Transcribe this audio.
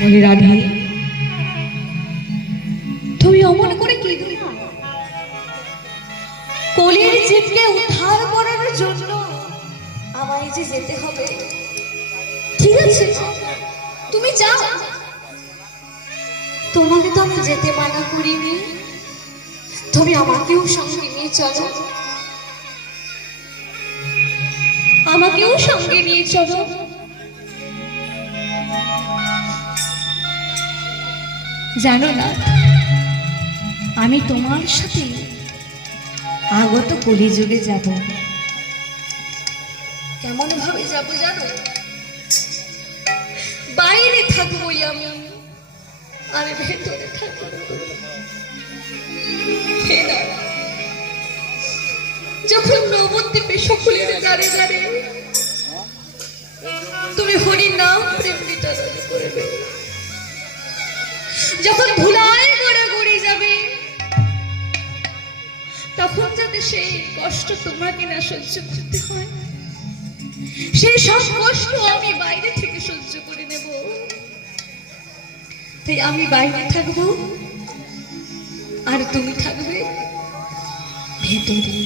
বলে রাধে, তুমি অমন করে কেঁদো না। কলির জীবকে উদ্ধার করার জন্য আমায় যে যেতে হবে। ঠিক আছে, তুমি যাও। তোমাকে তো আমি যেতে মানা করিনি, তুমি আমাকেও সঙ্গে নিয়ে চলো। আমাকেও সঙ্গে নিয়ে চলো। জানো না, আমি তোমার সাথে আগত কলিযুগে যাব। কেমন ভাবে যাব জানো? বাইরে থাকবোই আমি, আর ভেতরে থাকবো। যখন নবদ্বীপে সকলের গাড়ি গাড়ি তুমি হরির নাম প্রেম বিতরণ করবে, যখন ধুলায় গড়ে গড়ে যাবে, তখন যাতে সেই কষ্ট তোমাকে না সহ্য করতে হয়, সেই সব কষ্ট আমি বাইরে থেকে সহ্য করে নেব। তাই আমি বাইরে থাকবো, আর তুমি থাকবে ভেতরে।